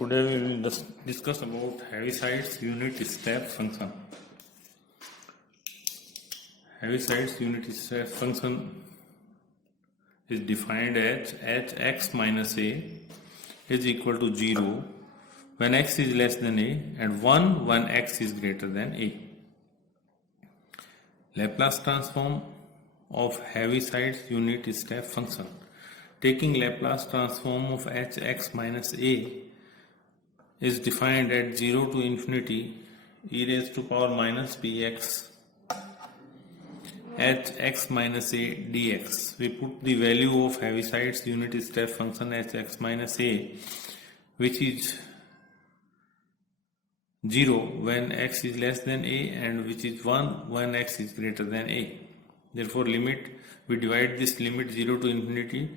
Today we will discuss about Heaviside's unit step function. Heaviside's unit step function is defined as hx minus a is equal to 0 when x is less than a and 1 when x is greater than a. Laplace transform of Heaviside's unit step function. Taking Laplace transform of hx minus a is defined at 0 to infinity e raised to power minus bx at x minus a dx. We put the value of Heaviside's unit step function as x minus a, which is 0 when x is less than a and which is 1 when x is greater than a. Therefore, we divide this limit 0 to infinity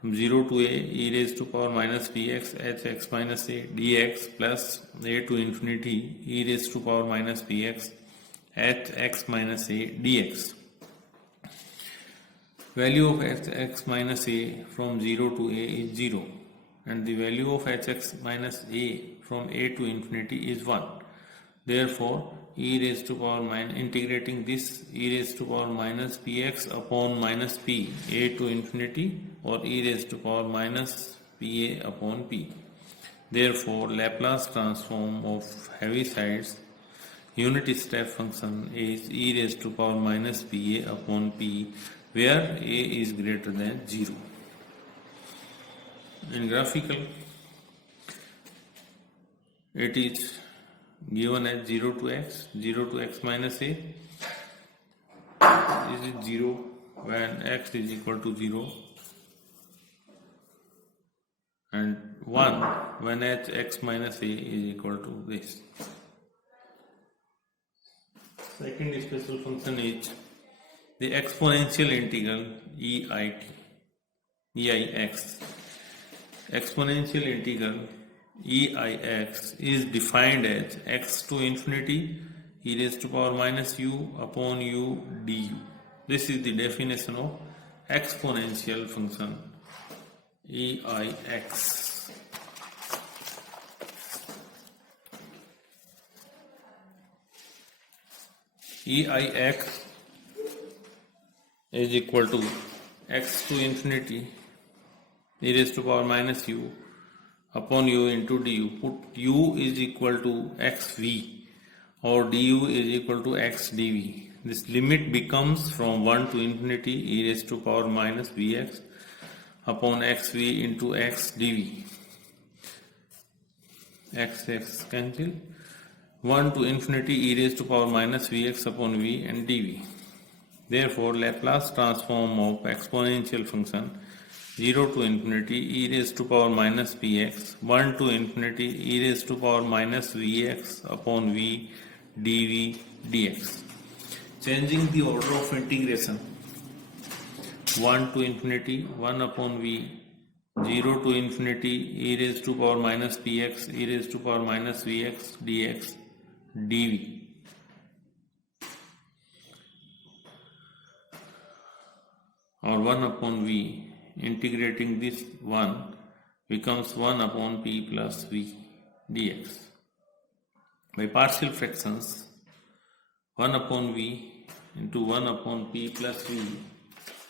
from 0 to a e raised to power minus bx at x minus a dx plus a to infinity e raised to power minus bx at x minus a dx. Value of x minus a from 0 to a is 0 and the value of hx minus a from a to infinity is 1. Therefore, e raised to power minus integrating this e raised to power minus px upon minus p a to infinity or e raised to power minus pa upon p. Therefore, Laplace transform of Heaviside's unit step function is e raised to power minus pa upon p, where a is greater than 0. In graphical, it is given as 0 to x minus a. This is 0 when x is equal to 0 and 1 when x minus a is equal to this. Second special function is the exponential integral EIX. Exponential integral EIX is defined as x to infinity e raised to power minus u upon u du. This is the definition of exponential function EIX. EIX is equal to x to infinity e raised to power minus u upon u into du. Put u is equal to xv or du is equal to x dv. This limit becomes from 1 to infinity e raised to power minus bx upon xv into x dv. X cancel. 1 to infinity e raised to power minus vx upon v and dv. Therefore, Laplace transform of exponential function 0 to infinity e raised to power minus px, 1 to infinity e raised to power minus vx upon v dv dx. Changing the order of integration, 1 to infinity 1 upon v, 0 to infinity e raised to power minus px e raised to power minus vx dx dv. Or 1 upon v, integrating this 1 becomes 1 upon p plus v dx. By partial fractions, 1 upon v into 1 upon p plus v,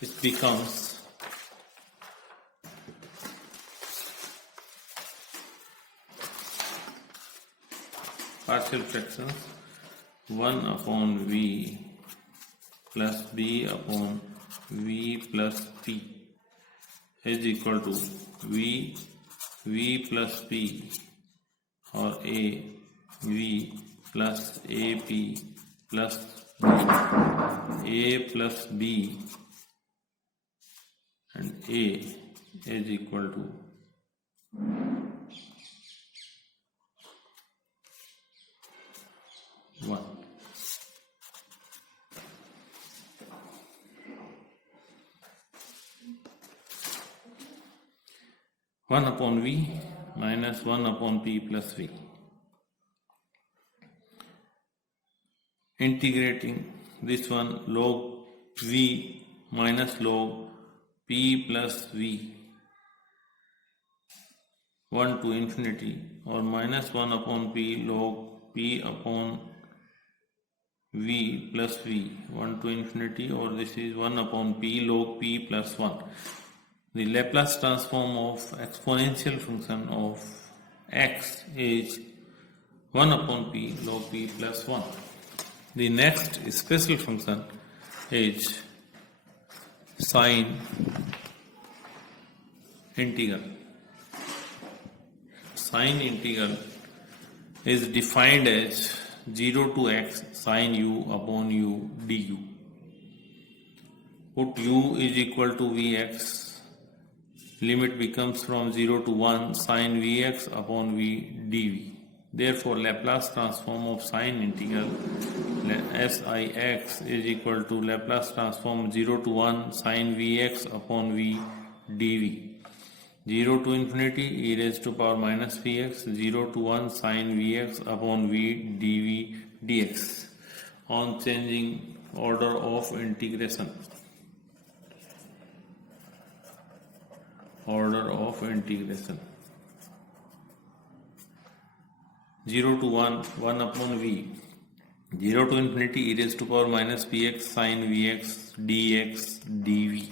it becomes partial fractions 1 upon v plus b upon v plus p is equal to v plus p or a v plus ap plus a plus b and a is equal to 1. 1 upon v minus 1 upon p plus v. Integrating this one log v minus log p plus v 1 to infinity, or minus 1 upon p log p upon v plus v, 1 to infinity, or this is 1 upon p log p plus 1. The Laplace transform of exponential function of x is 1 upon p log p plus 1. The next special function is sine integral. Sine integral is defined as 0 to x sine u upon u du. Put u is equal to vx, limit becomes from 0 to 1 sine vx upon v dv. Therefore, Laplace transform of sine integral Six is equal to Laplace transform 0 to 1 sine vx upon v dv. 0 to infinity e raised to power minus vx, 0 to 1 sine vx upon v dv dx on changing order of integration. Order of integration. 0 to 1, 1 upon v. 0 to infinity e raised to power minus vx sine vx dx dv.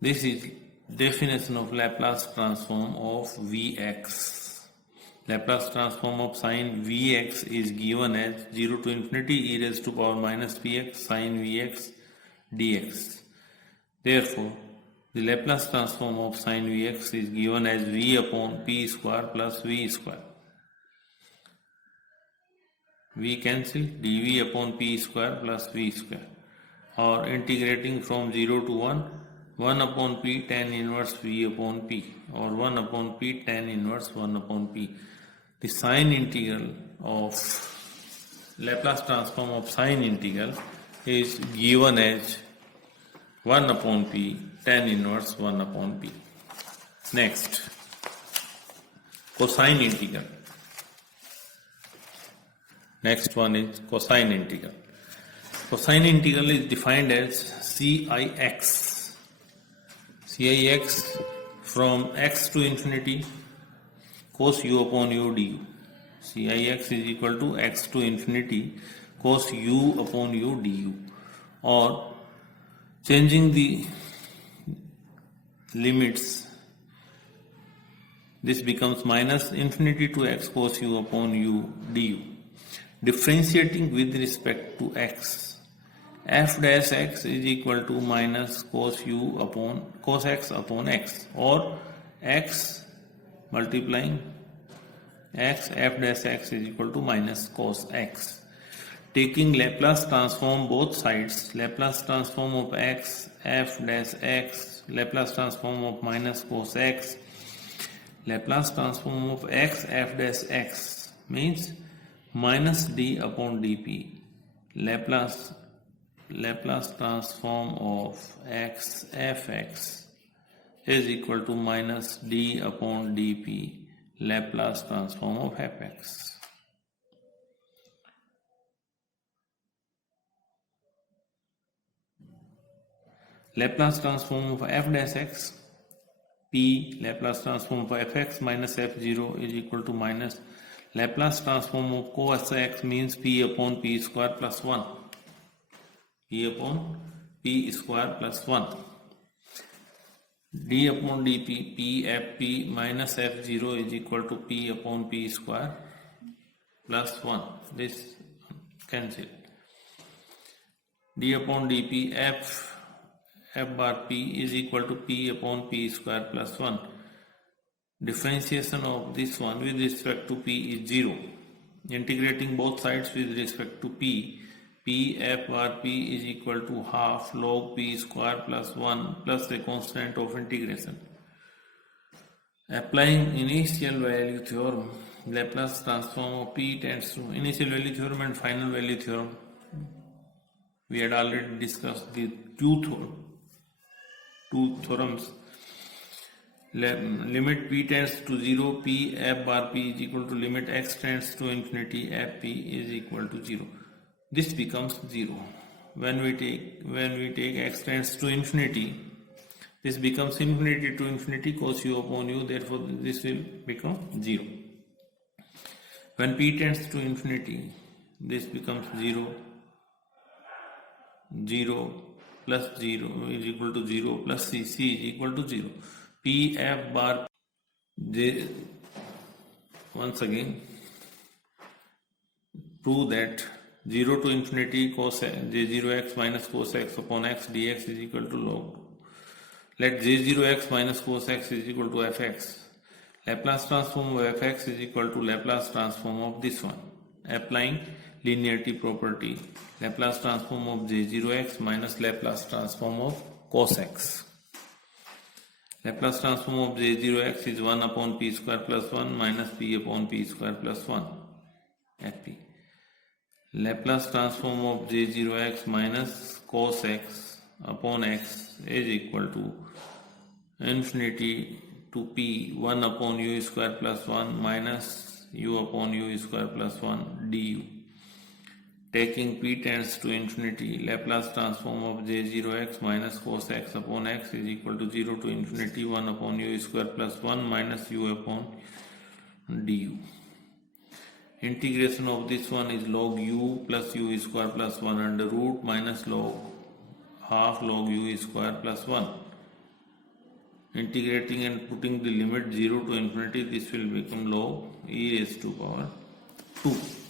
This is definition of Laplace transform of Vx. Laplace transform of sine Vx is given as 0 to infinity e raised to power minus Vx sine Vx dx. Therefore, the Laplace transform of sine Vx is given as V upon P square plus V square. V cancel, dV upon P square plus V square. Or integrating from 0 to 1 upon P tan inverse V upon P, or 1 upon P tan inverse 1 upon P. The sine integral of Laplace transform of sine integral is given as 1 upon P tan inverse 1 upon P. Next, cosine integral. Next one is cosine integral. Cosine integral is defined as Cix. Cix from x to infinity cos u upon u du. Cix is equal to x to infinity cos u upon u du, or changing the limits, this becomes minus infinity to x cos u upon u du. Differentiating with respect to x, f dash x is equal to minus cos x upon x, or x multiplying x, f dash x is equal to minus cos x. Taking Laplace transform both sides, Laplace transform of x, f dash x, Laplace transform of minus cos x, Laplace transform of x, f dash x means minus d upon dp. Laplace transform of x fx is equal to minus d upon dp Laplace transform of fx. Laplace transform of f dash x, p Laplace transform of fx minus f0 is equal to minus Laplace transform of cos x means p upon p square plus 1. P upon p square plus 1. D upon dp, p fp minus f0 is equal to p upon p square plus 1. This cancel. D upon dp f bar p is equal to p upon p square plus 1. Differentiation of this one with respect to p is 0. Integrating both sides with respect to p, p f bar p is equal to half log p square plus 1 plus the constant of integration. Applying initial value theorem, Laplace transform of p tends to initial value theorem and final value theorem. We had already discussed the two theorems. Limit p tends to 0, p f bar p is equal to limit x tends to infinity, f p is equal to 0. This becomes 0. When we take x tends to infinity, This becomes infinity to infinity cos u upon u, therefore this will become 0. When p tends to infinity, this becomes 0, 0 plus 0 is equal to 0 plus c, c is equal to 0. P f bar j, once again prove that 0 to infinity cos j0x minus cos x upon x dx is equal to log. Let j0x minus cos x is equal to fx. Laplace transform of fx is equal to Laplace transform of this one. Applying linearity property, Laplace transform of j0x minus Laplace transform of cos x. Laplace transform of j0x is 1 upon p square plus 1 minus p upon p square plus 1 fp. Laplace transform of j0x minus cos x upon x is equal to infinity to p 1 upon u square plus 1 minus u upon u square plus 1 du. Taking p tends to infinity, Laplace transform of j0x minus cos x upon x is equal to 0 to infinity 1 upon u square plus 1 minus u upon du. Integration of this one is log u plus u square plus 1 under root minus log half log u square plus 1. Integrating and putting the limit 0 to infinity, this will become log e raised to power 2.